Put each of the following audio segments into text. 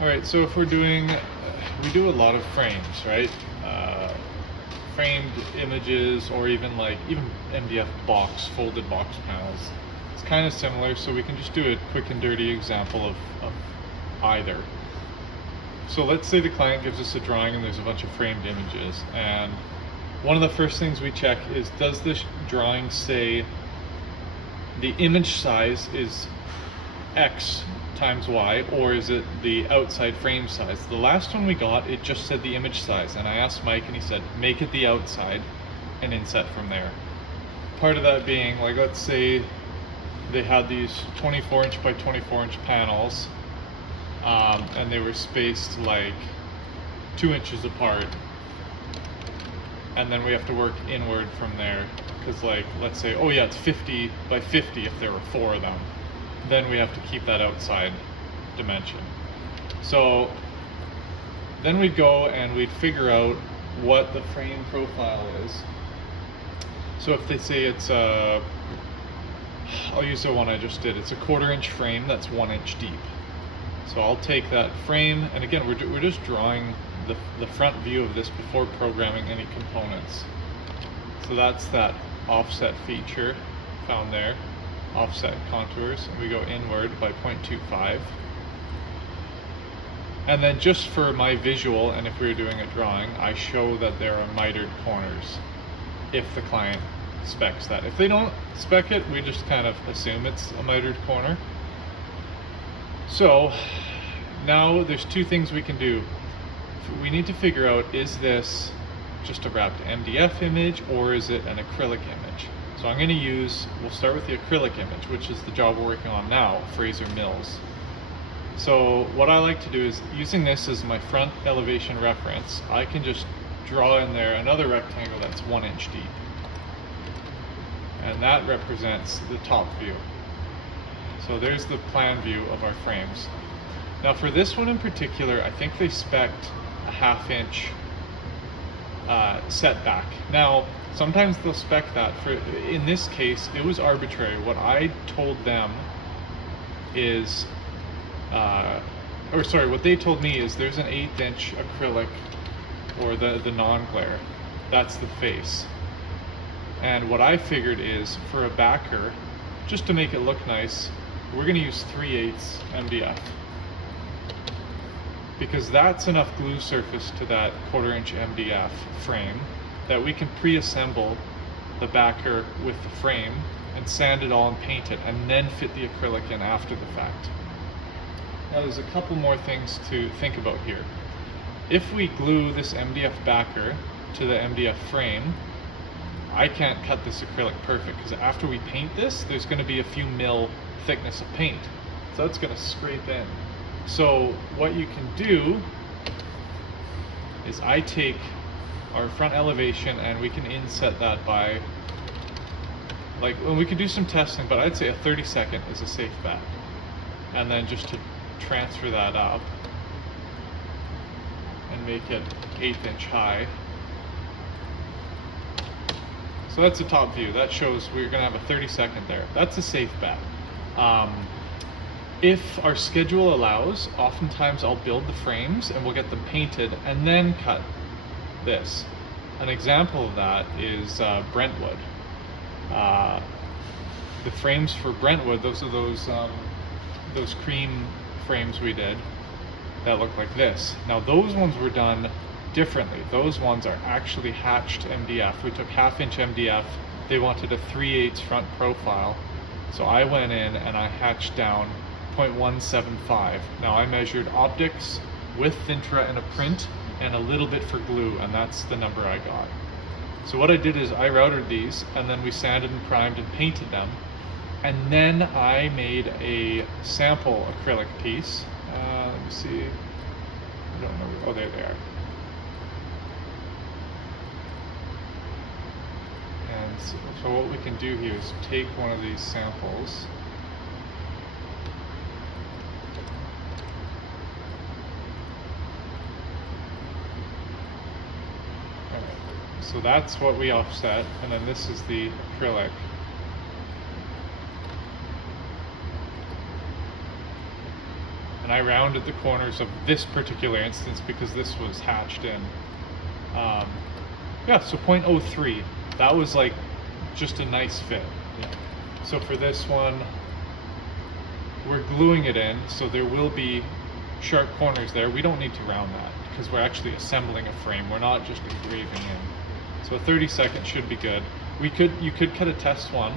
All right, so if we're doing, we do a lot of frames, right? Framed images, or even MDF box, folded box panels. It's kind of similar, so we can just do a quick and dirty example of either. So let's say the client gives us a drawing and there's a bunch of framed images, and one of the first things we check is, does this drawing say the image size is X times Y, or is it the outside frame size? The last one we got, it just said the image size, and I asked Mike and he said make it the outside and inset from there. Part of that being, like, let's say they had these 24-inch by 24-inch panels, and they were spaced like 2 inches apart, and then we have to work inward from there, because, like, let's say, oh yeah, it's 50 by 50 if there were 4 of them, then we have to keep that outside dimension. So then we'd go and we'd figure out what the frame profile is. So if they say it's a, I'll use the one I just did, it's a 1/4 inch frame that's 1 inch deep. So I'll take that frame, and again, we're just drawing the front view of this before programming any components. So that's that offset feature found there, offset contours, and we go inward by 0.25. And then just for my visual, and if we were doing a drawing, I show that there are mitered corners if the client specs that. If they don't spec it, we just kind of assume it's a mitered corner. So now there's 2 things we can do. We need to figure out, is this just a wrapped MDF image, or is it an acrylic image? So I'm going to use, we'll start with the acrylic image, which is the job we're working on now, Fraser Mills. So what I like to do is, using this as my front elevation reference, I can just draw in there another rectangle that's 1 inch deep. And that represents the top view. So there's the plan view of our frames. Now for this one in particular, I think they spec'd a 1/2 inch setback. Now, sometimes they'll spec that. In this case, it was arbitrary. What I told them is, what they told me is there's an 1/8 inch acrylic, or the non-glare. That's the face. And what I figured is, for a backer, just to make it look nice, we're going to use 3/8 MDF. Because that's enough glue surface to that 1/4 inch MDF frame that we can pre-assemble the backer with the frame and sand it all and paint it, and then fit the acrylic in after the fact. Now there's a couple more things to think about here. If we glue this MDF backer to the MDF frame, I can't cut this acrylic perfect, because after we paint this, there's going to be a few mil thickness of paint. So it's going to scrape in. So what you can do is I take our front elevation and we can inset that by, like, well, we can do some testing, but I'd say a 30-second is a safe bet. And then just to transfer that up and make it 1/8 inch high. So that's the top view. That shows we're going to have a 30-second there. That's a safe bet. If our schedule allows, oftentimes I'll build the frames and we'll get them painted and then cut this. An example of that is Brentwood. The frames for Brentwood, those are those cream frames we did that look like this. Now those ones were done differently. Those ones are actually hatched MDF. We took 1/2 inch MDF. They wanted a 3/8 front profile. So I went in and I hatched down 0.175. Now I measured optics, width, intra, and a print, and a little bit for glue, and that's the number I got. So what I did is I routed these, and then we sanded and primed and painted them, and then I made a sample acrylic piece. Let me see. I don't know. Oh, there they are. And so what we can do here is take one of these samples. So that's what we offset, and then this is the acrylic. And and I rounded the corners of this particular instance because this was hatched in. Yeah, so 0.03. That was like just a nice fit. Yeah. So for this one, we're gluing it in, so there will be sharp corners there. We don't need to round that because we're actually assembling a frame. We're not just engraving in. So a 30-second should be good. You could cut a test one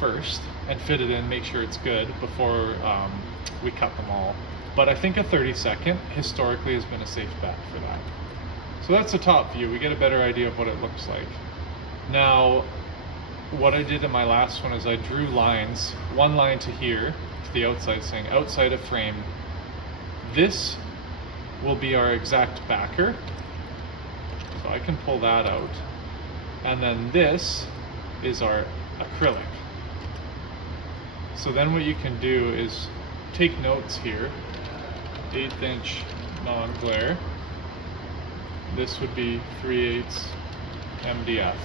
first and fit it in, make sure it's good before we cut them all. But I think a 30-second historically has been a safe bet for that. So that's the top view. We get a better idea of what it looks like. Now, what I did in my last one is I drew lines, one line to here, to the outside, saying outside of frame. This will be our exact backer. So I can pull that out. And then this is our acrylic. So then what you can do is take notes here. 1/8 inch non-glare. This would be 3/8 MDF.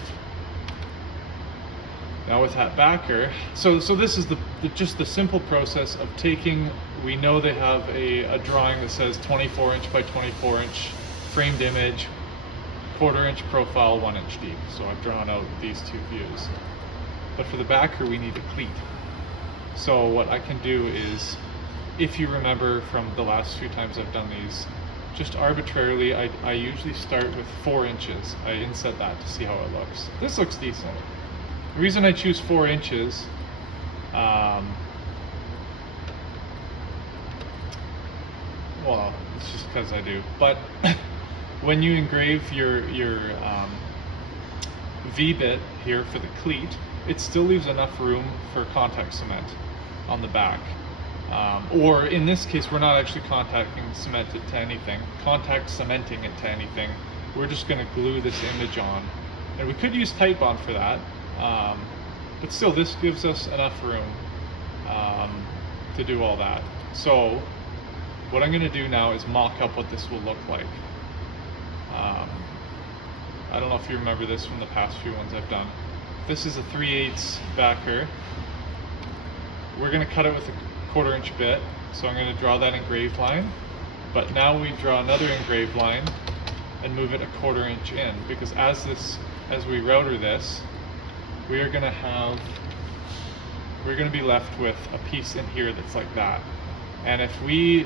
Now with that backer, so this is just the simple process of taking, we know they have a drawing that says 24 inch by 24 inch framed image, 1/4 inch profile, 1 inch deep. So I've drawn out these two views. But for the backer, we need a cleat. So what I can do is, if you remember from the last few times I've done these, just arbitrarily, I usually start with 4 inches. I inset that to see how it looks. This looks decent. The reason I choose 4 inches, well, it's just because I do. But when you engrave your V-bit here for the cleat, it still leaves enough room for contact cement on the back. Or in this case, we're not actually contact cementing it to anything. We're just going to glue this image on. And we could use Titebond for that. But still, this gives us enough room to do all that. So what I'm going to do now is mock up what this will look like. I don't know if you remember this from the past few ones I've done. This is a 3/8 backer. We're going to cut it with a 1/4 inch bit. So I'm going to draw that engraved line. But now we draw another engraved line and move it a 1/4 inch in, because as we router this, we're going to be left with a piece in here that's like that. And if we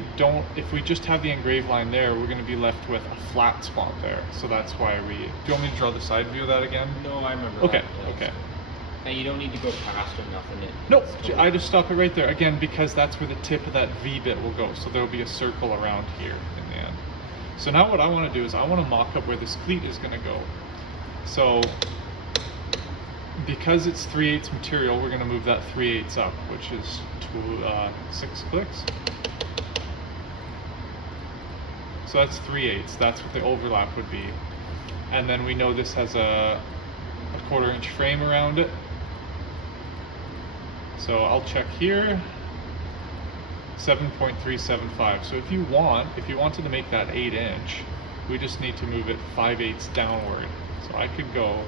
just have the engraved line there, we're going to be left with a flat spot there. So that's why do you want me to draw the side view of that again? No, I remember. Okay, that. okay. And you don't need to go past or nothing. Nope, I just stop it right there. Again, because that's where the tip of that V-bit will go. So there'll be a circle around here in the end. So now what I want to do is I want to mock up where this cleat is going to go. So because it's 3/8 material, we're going to move that 3/8 up, which is 6 clicks. So that's 3/8. That's what the overlap would be. And then we know this has a 1/4 inch frame around it. So I'll check here, 7.375. So if you wanted to make that 8 inch, we just need to move it 5/8 downward. So I could go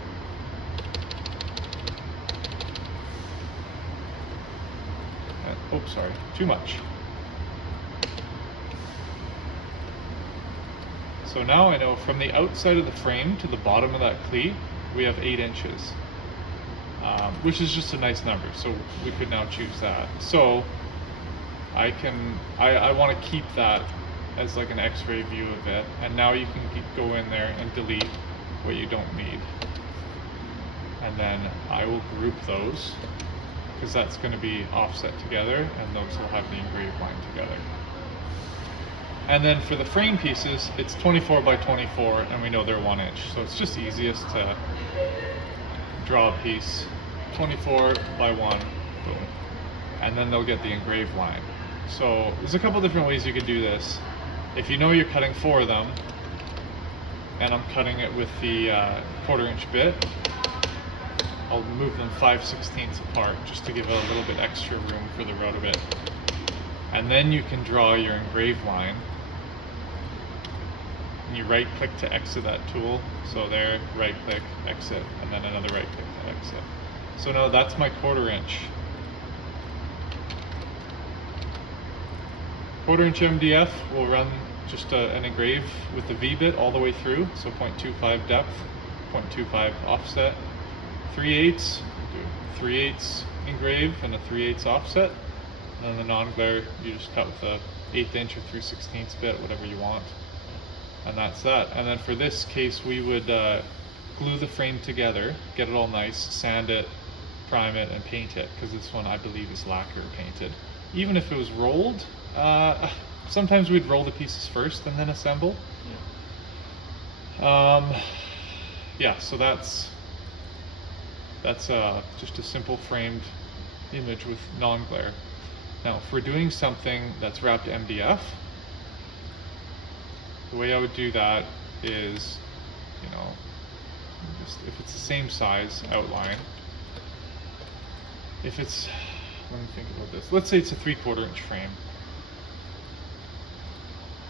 oops, sorry, too much. So now I know from the outside of the frame to the bottom of that cleat, we have 8 inches, which is just a nice number. So we could now choose that. So I want to keep that as like an X-ray view of it. And now you can go in there and delete what you don't need. And then I will group those, because that's going to be offset together, and those will have the engraved line together. And then for the frame pieces, it's 24 by 24, and we know they're 1 inch. So it's just easiest to draw a piece, 24 by 1, boom. And then they'll get the engraved line. So there's a couple different ways you could do this. If you know you're cutting 4 of them, and I'm cutting it with the 1/4 inch bit, I'll move them 5/16 apart just to give it a little bit extra room for the rotor bit. And then you can draw your engraved line. And you right click to exit that tool. So there, right click, exit, and then another right click to exit. So now that's my 1/4 inch. 1/4 inch MDF will run just an engrave with the V-bit all the way through, so 0.25 depth, 0.25 offset. 3/8, do 3/8 engrave and a 3/8 offset. And then the non-glare, you just cut with a 1/8 inch or 3/16 bit, whatever you want. And that's that. And then for this case, we would glue the frame together, get it all nice, sand it, prime it, and paint it, because this one I believe is lacquer painted. Even if it was rolled, sometimes we'd roll the pieces first and then assemble. Yeah, so that's just a simple framed image with non-glare. Now, if we're doing something that's wrapped MDF, the way I would do that is, you know, just if it's the same size outline, if it's, let me think about this. Let's say it's a 3/4 inch frame.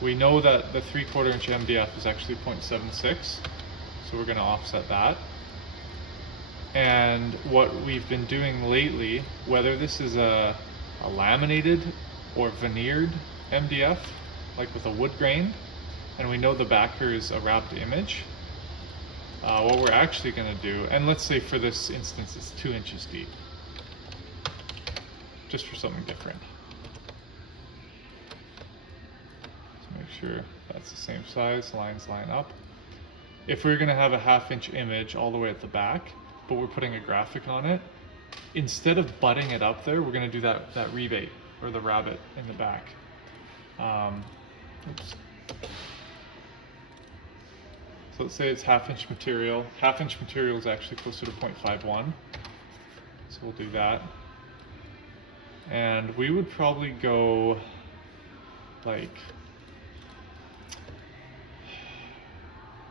We know that the 3/4 inch MDF is actually 0.76, so we're going to offset that. And what we've been doing lately, whether this is a laminated or veneered MDF, like with a wood grain, and we know the backer is a wrapped image, what we're actually going to do, and let's say for this instance it's 2 inches deep, just for something different. Let's make sure that's the same size, lines line up. If we're going to have a 1/2 inch image all the way at the back, but we're putting a graphic on it, instead of butting it up there, we're going to do that rebate or the rabbet in the back. Oops. So let's say it's 1/2 inch material. 1/2 inch material is actually closer to 0.51. So we'll do that. And we would probably go like,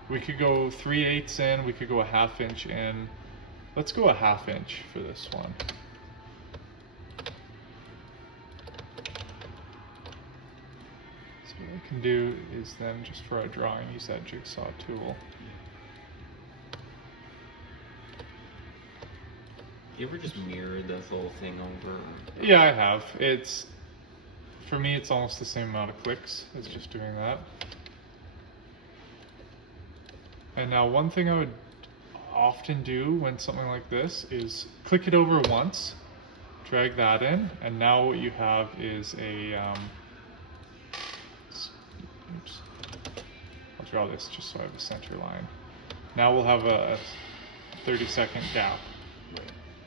we could go 3/8 in, we could go a 1/2 inch in. Let's go a 1/2 inch for this one. So what I can do is then, just for our drawing, use that jigsaw tool. You ever just mirror this little thing over? Yeah, I have. It's, for me, it's almost the same amount of clicks as just doing that. And now one thing I would often do when something like this is click it over once, drag that in, and now what you have is a, oops, I'll draw this just so I have a center line. Now we'll have a 30-second gap,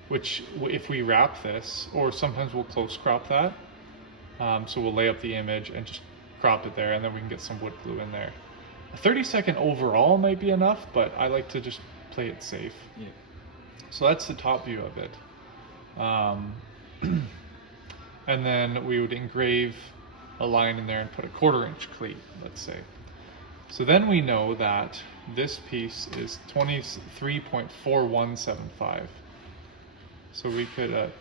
which if we wrap this, or sometimes we'll close crop that, so we'll lay up the image and just crop it there, and then we can get some wood glue in there. A 30-second overall might be enough, but I like to just play it safe. Yeah. So that's the top view of it. And then we would engrave a line in there and put a 1/4 inch cleat, let's say. So then we know that this piece is 23.4175. So we could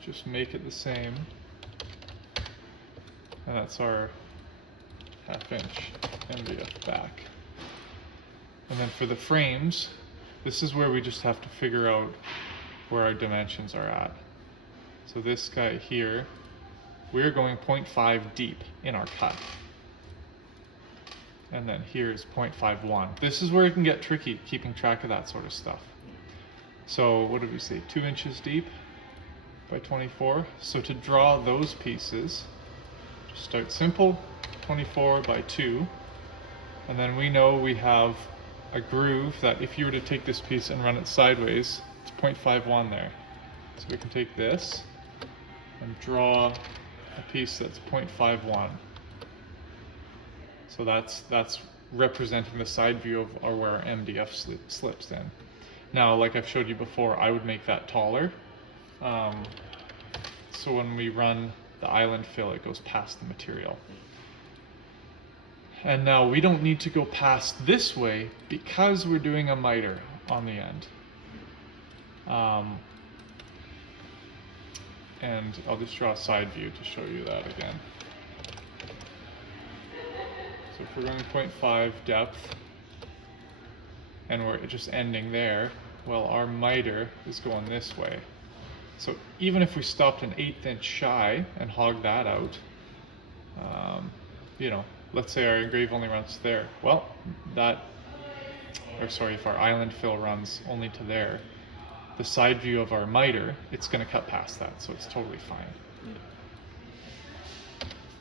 just make it the same. And that's our 1/2 inch MDF back. And then for the frames, this is where we just have to figure out where our dimensions are at. So this guy here, we're going 0.5 deep in our cut. And then here's 0.51. This is where it can get tricky, keeping track of that sort of stuff. So what did we say, 2 inches deep by 24? So to draw those pieces, just start simple, 24 by 2. And then we know we have a groove that if you were to take this piece and run it sideways, it's 0.51 there. So we can take this and draw a piece that's 0.51. So that's representing the side view of or where our MDF slips in. Now, like I've showed you before, I would make that taller. So when we run the island fill, it goes past the material. And now we don't need to go past this way because we're doing a miter on the end. And I'll just draw a side view to show you that again. So if we're going 0.5 depth and we're just ending there, well, our miter is going this way. So even if we stopped an 1/8 inch shy and hogged that out, you know, let's say our engrave only runs there. Well, if our island fill runs only to there, the side view of our miter, it's going to cut past that, so it's totally fine. Yeah.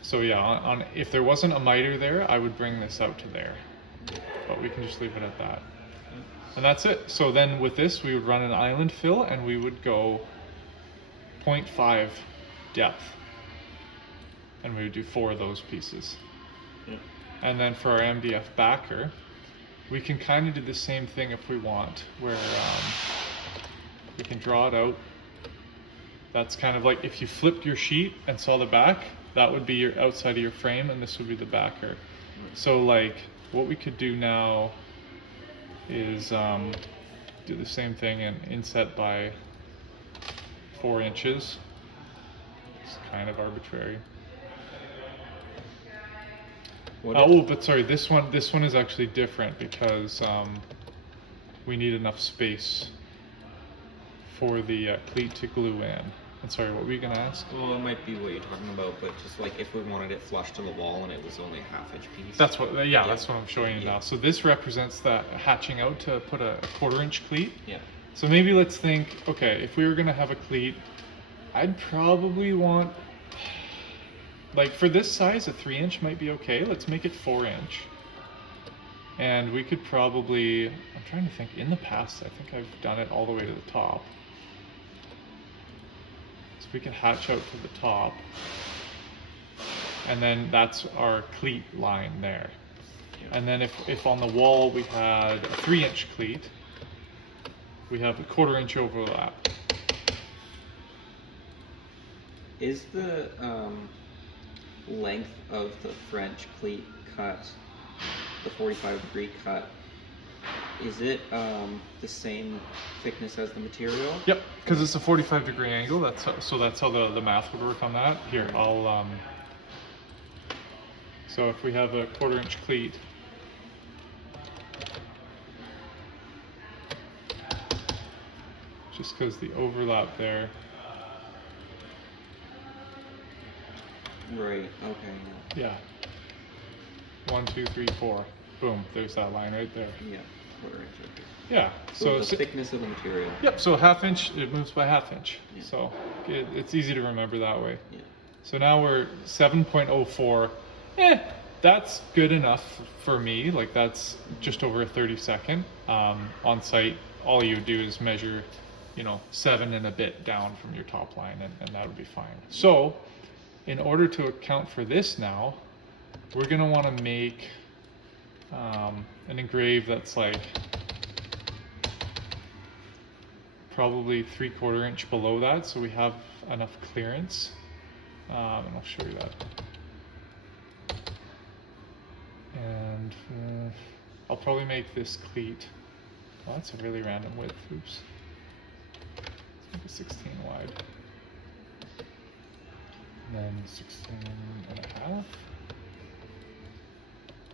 So yeah, if there wasn't a miter there, I would bring this out to there, but we can just leave it at that. And that's it. So then with this, we would run an island fill and we would go 0.5 depth. And we would do 4 of those pieces. Yeah. And then for our MDF backer, we can kind of do the same thing if we want, where we can draw it out. That's kind of like if you flipped your sheet and saw the back, that would be your outside of your frame and this would be the backer. So like what we could do now is do the same thing and inset by 4 inches. It's kind of arbitrary. But sorry, this one is actually different because we need enough space for the cleat to glue in. And sorry, what were you gonna ask? Well, it might be what you're talking about, but just like if we wanted it flush to the wall and it was only a 1/2 inch piece. That's what, that's what I'm showing you now. So this represents that hatching out to put a 1/4 inch cleat. Yeah. So maybe let's think, okay, if we were gonna have a cleat, I'd probably want, like for this size, a 3 inch might be okay. Let's make it 4 inch. And we could probably, I'm trying to think, in the past, I think I've done it all the way to the top. So we can hatch out to the top. And then that's our cleat line there. Yeah. And then if on the wall we had a 3 inch cleat, we have a 1/4 inch overlap. Is the length of the French cleat cut, the 45-degree cut, is it the same thickness as the material? Yep, because it's a 45-degree angle. That's how the math would work on that. Here, I'll so if we have a 1/4 inch cleat, just because the overlap there. Right. Okay. Yeah. 1, 2, 3, 4. Boom. There's that line right there. Yeah. 1/4 inch. Okay. Yeah. So the thickness of the material. Yep. So 1/2 inch, it moves by 1/2 inch. Yeah. So it's easy to remember that way. Yeah. So now we're 7.04. That's good enough for me. Like that's just over a 30-second. On site, all you do is measure, 7 and a bit down from your top line, and that would be fine. So, in order to account for this now, we're gonna want to make an engrave that's like probably 3/4 inch below that, so we have enough clearance. And I'll show you that. And I'll probably make this cleat. Oh, that's a really random width. Oops. Let's make it 16 wide. And then 16 and a half.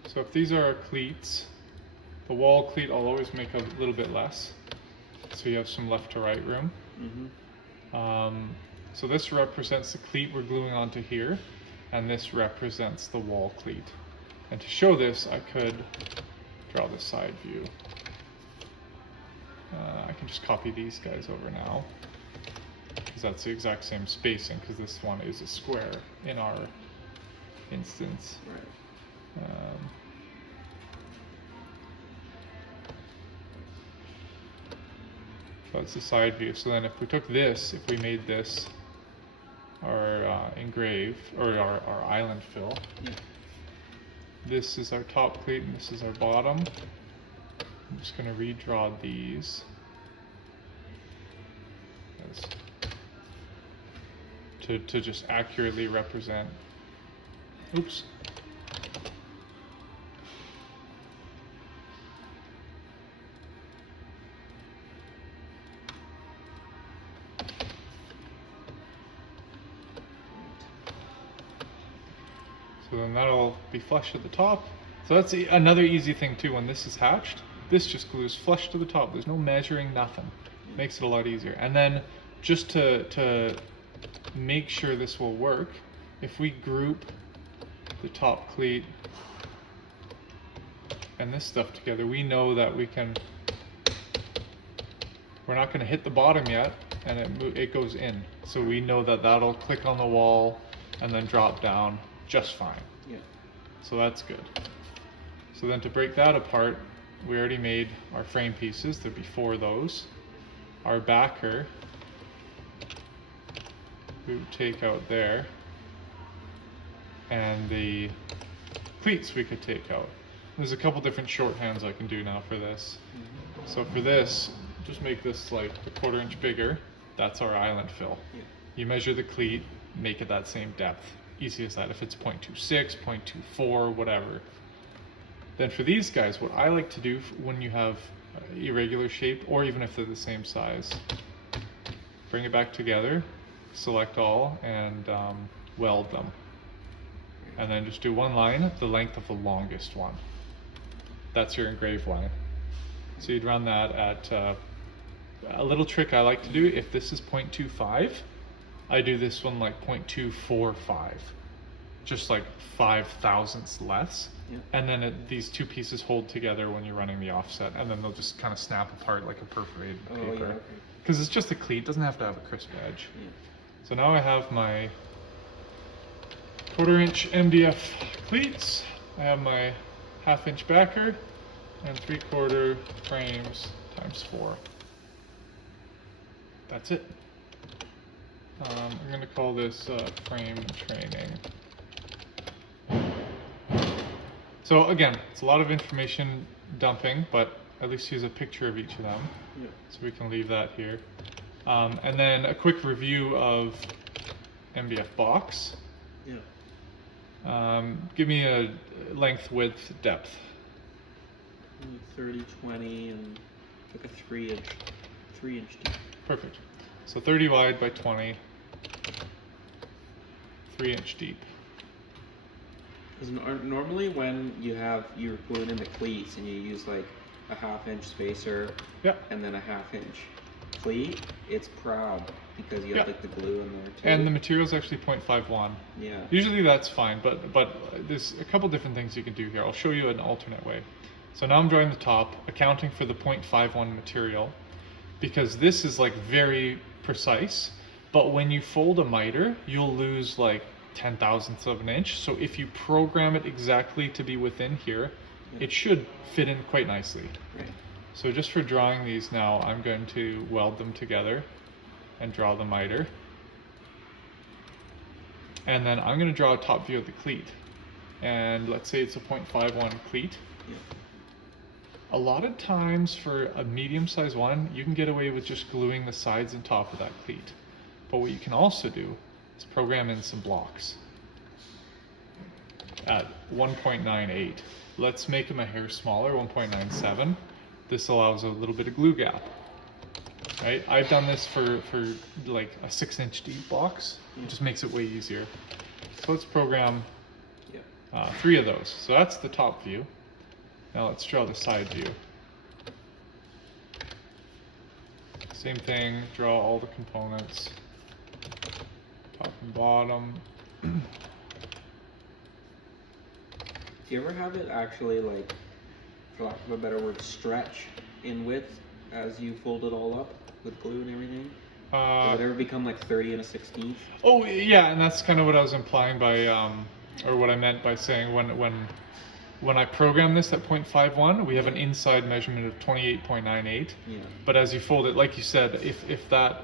So if these are our cleats, the wall cleat I'll always make a little bit less, so you have some left to right room. Mm-hmm. So this represents the cleat we're gluing onto here, and this represents the wall cleat. And to show this, I could draw the side view. I can just copy these guys over now, because that's the exact same spacing, because this one is a square in our instance. Right. So that's the side view. So then if we took this, if we made this our engrave, or our island fill, Yeah. this is our top cleat and this is our bottom. I'm just going to redraw these to just accurately represent. Oops. So then that'll be flush at the top. So that's another easy thing too. When this is hatched, this just glues flush to the top. There's no measuring, nothing. Makes it a lot easier. And then just to make sure this will work, if we group the top cleat and this stuff together, we know that we're not going to hit the bottom yet, and it goes in. So we know that that'll click on the wall and then drop down just fine. Yeah. So that's good. So then to break that apart, we already made our frame pieces. There'd be 4 of those. Our backer, we would take out there. And the cleats we could take out. There's a couple different shorthands I can do now for this. So for this, just make this like a 1/4 inch bigger. That's our island fill. Yeah. You measure the cleat, make it that same depth. Easy as that. If it's 0.26, 0.24, whatever. Then for these guys, what I like to do when you have irregular shape, or even if they're the same size, bring it back together, select all, and weld them. And then just do one line, the length of the longest one. That's your engraved line. So you'd run that at, a little trick I like to do, if this is 0.25, I do this one like 0.245. Just like 5 thousandths less. Yeah. And then these 2 pieces hold together when you're running the offset, and then they'll just kind of snap apart like a perforated Oh, paper. yeah, okay. Because it's just a cleat, it doesn't have to have a crisp edge. Yeah. So now I have my 1/4 inch MDF cleats, I have my 1/2 inch backer, and 3/4 frames times 4. That's it. I'm going to call this frame training. So again, it's a lot of information dumping, but at least use a picture of each of them. Yeah. So we can leave that here. And then a quick review of MDF box. Yeah. Give me a length, width, depth. 30, 20, and like a 3 inch deep. Perfect. So 30 wide by 20, 3 inch deep. Because normally when you're gluing in the cleats and you use like a 1/2 inch spacer, Yep. and then a 1/2 inch cleat, it's proud because you have Yep. like the glue in there too. And the material is actually 0.51. Yeah. Usually that's fine, but there's a couple different things you can do here. I'll show you an alternate way. So now I'm drawing the top, accounting for the 0.51 material, because this is like very precise, but when you fold a miter, you'll lose like 10 thousandths of an inch. So if you program it exactly to be within here, it should fit in quite nicely. Right. So just for drawing these now, I'm going to weld them together and draw the miter. And then I'm going to draw a top view of the cleat. And let's say it's a 0.51 cleat. Yeah. A lot of times for a medium-sized one, you can get away with just gluing the sides and top of that cleat. But what you can also do is program in some blocks at 1.98. Let's make them a hair smaller, 1.97. This allows a little bit of glue gap. Right? I've done this for like a 6 inch deep box. It just makes it way easier. So let's program 3 of those. So that's the top view. Now let's draw the side view. Same thing, draw all the components, top and bottom. Do you ever have it actually, like, for lack of a better word, stretch in width as you fold it all up with glue and everything? Does it ever become like 30 and a 16th? Oh yeah, and that's kind of what I was implying by, or what I meant by saying when I program this at 0.51, we have an inside measurement of 28.98. Yeah. But as you fold it, like you said, if that,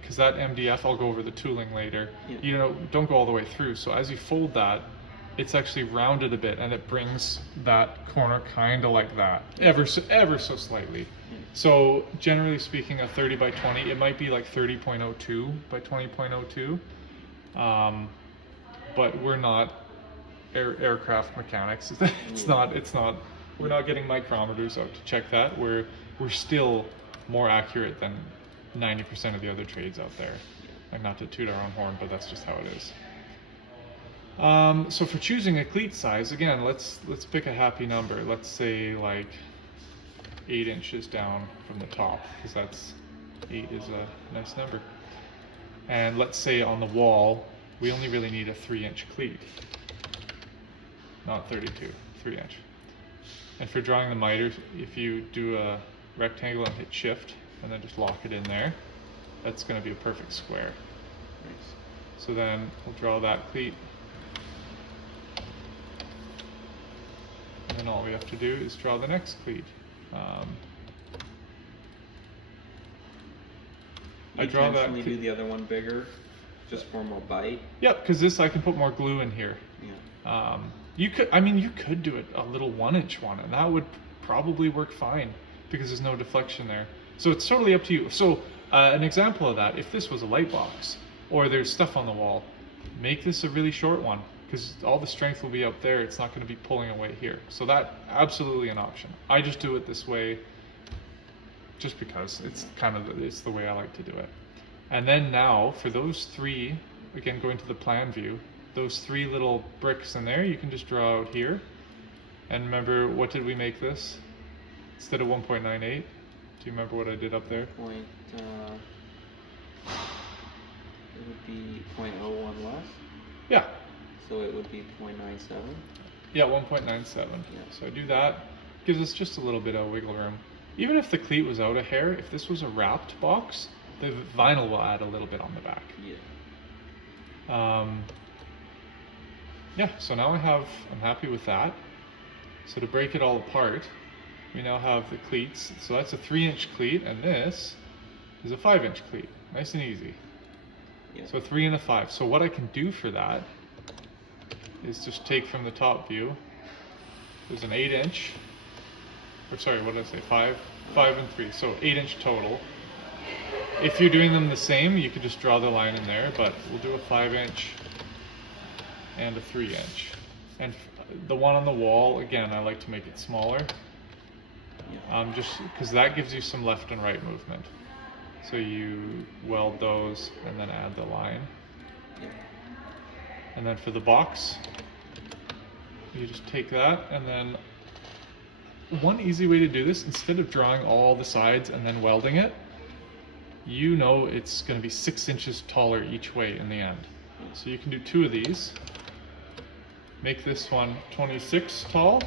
because that MDF, I'll go over the tooling later, Yeah. you know, don't go all the way through. So as you fold that, it's actually rounded a bit, and it brings that corner kind of like that, ever so slightly. Yeah. So generally speaking, a 30 by 20, it might be like 30.02 by 20.02. But we're not aircraft mechanics. It's not. We're not getting micrometers out to check that. We're still more accurate than 90% of the other trades out there. And not to toot our own horn, but that's just how it is. So for choosing a cleat size, again, let's pick a happy number. Let's say like 8 inches down from the top, because 8 is a nice number. And let's say on the wall, we only really need a 3-inch cleat. Not 32, 3-inch. And for drawing the miters, if you do a rectangle and hit shift, and then just lock it in there, that's going to be a perfect square. Nice. So then we'll draw that cleat. And then all we have to do is draw the next cleat. I draw that. Intentionally do the other one bigger, just for more bite. Yep, because this I can put more glue in here. Yeah. You could do it a little 1-inch one, and that would probably work fine because there's no deflection there. So it's totally up to you. So an example of that, if this was a light box or there's stuff on the wall, make this a really short one because all the strength will be up there. It's not going to be pulling away here. So that absolutely an option. I just do it this way just because it's it's the way I like to do it. And then now for those 3, again going to the plan view, those 3 little bricks in there, you can just draw out here. And remember, what did we make this? Instead of 1.98, do you remember what I did up there? It would be 0.01 less. Yeah. So it would be 0.97. Yeah, 1.97. Yeah. So I do that, gives us just a little bit of wiggle room. Even if the cleat was out a hair, if this was a wrapped box, the vinyl will add a little bit on the back. Yeah. Yeah, so now I'm happy with that. So to break it all apart, we now have the cleats. So that's a 3-inch cleat, and this is a 5-inch cleat. Nice and easy. Yeah. So 3 and a 5. So what I can do for that is just take from the top view. There's an 8-inch, or sorry, what did I say? 5 and 3. So 8-inch total. If you're doing them the same, you could just draw the line in there, but we'll do a 5-inch and a 3-inch. And the one on the wall, again, I like to make it smaller. Yeah. Just because that gives you some left and right movement. So you weld those and then add the line. Yeah. And then for the box, you just take that, and then one easy way to do this, instead of drawing all the sides and then welding it, you know it's going to be 6 inches taller each way in the end. So you can do 2 of these. Make this one 26 tall,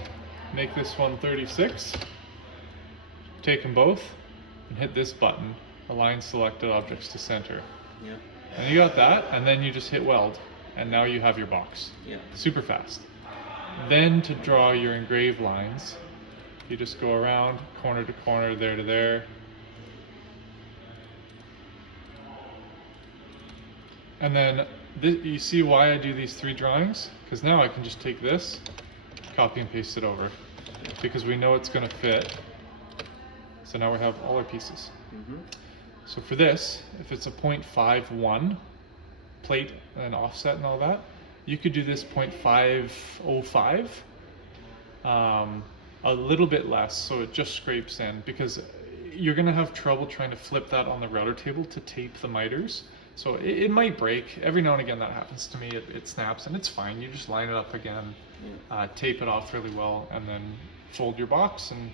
make this one 36. Take them both and hit this button, align selected objects to center. Yeah. And you got that, and then you just hit weld, and now you have your box. Yeah. Super fast. Then to draw your engraved lines, you just go around corner to corner, there to there. And then you see why I do these 3 drawings? Because now I can just take this, copy and paste it over, because we know it's going to fit. So now we have all our pieces. Mm-hmm. So for this, if it's a 0.51 plate and offset and all that, you could do this 0.505, a little bit less, so it just scrapes in, because you're going to have trouble trying to flip that on the router table to tape the miters. So it might break. Every now and again that happens to me. It snaps, and it's fine. You just line it up again, tape it off really well, and then fold your box. And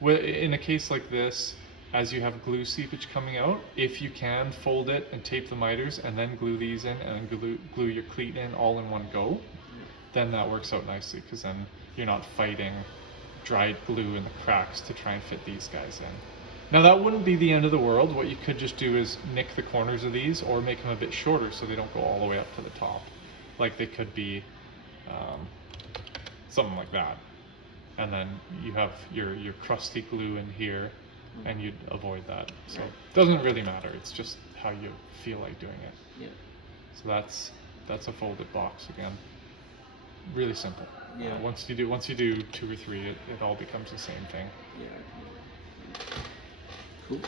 in a case like this, as you have glue seepage coming out, if you can fold it and tape the miters and then glue these in and glue your cleat in all in one go, then that works out nicely, because then you're not fighting dried glue in the cracks to try and fit these guys in. Now that wouldn't be the end of the world. What you could just do is nick the corners of these, or make them a bit shorter so they don't go all the way up to the top. Like they could be something like that. And then you have your crusty glue in here, and you'd avoid that. So it doesn't really matter. It's just how you feel like doing it. Yeah. So that's a folded box again. Really simple. Yeah. Once you do 2 or 3, it all becomes the same thing. Yeah. Cool.